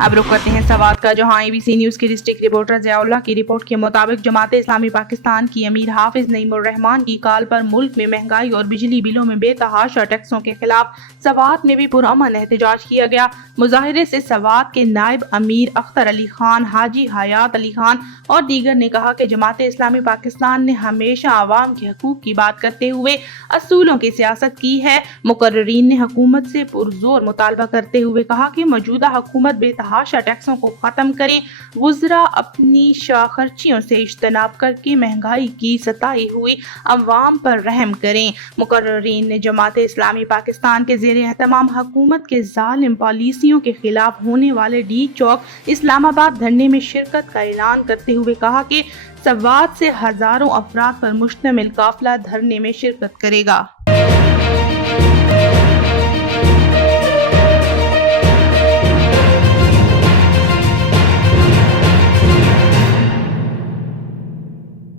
اب رخ کرتے ہیں سوات کا، جہاں ABC نیوز کی ڈسٹرکٹ رپورٹر ضیاء اللہ کی رپورٹ کے مطابق جماعت اسلامی پاکستان کی امیر حافظ نعیم الرحمان کی کال پر ملک میں مہنگائی اور بجلی بلوں میں بے تحاشا ٹیکسوں کے خلاف سوات میں بھی پرامن احتجاج کیا گیا۔ مظاہرے سے سوات کے نائب امیر اختر علی خان، حاجی حیات علی خان اور دیگر نے کہا کہ جماعت اسلامی پاکستان نے ہمیشہ عوام کے حقوق کی بات کرتے ہوئے اصولوں کی سیاست کی ہے۔ مقررین نے حکومت سے پرزور مطالبہ کرتے ہوئے کہا کہ موجودہ حکومت بے تحاشا ٹیکسوں کو ختم کریں، وزراء اپنی خرچیوں سے اجتناب کر کے مہنگائی کی ستائی ہوئی عوام پر رحم کریں۔ مقررین نے جماعت اسلامی پاکستان کے زیر اہتمام حکومت کے ظالم پالیسیوں کے خلاف ہونے والے ڈی چوک اسلام آباد دھرنے میں شرکت کا اعلان کرتے ہوئے کہا کہ سوات سے ہزاروں افراد پر مشتمل قافلہ دھرنے میں شرکت کرے گا۔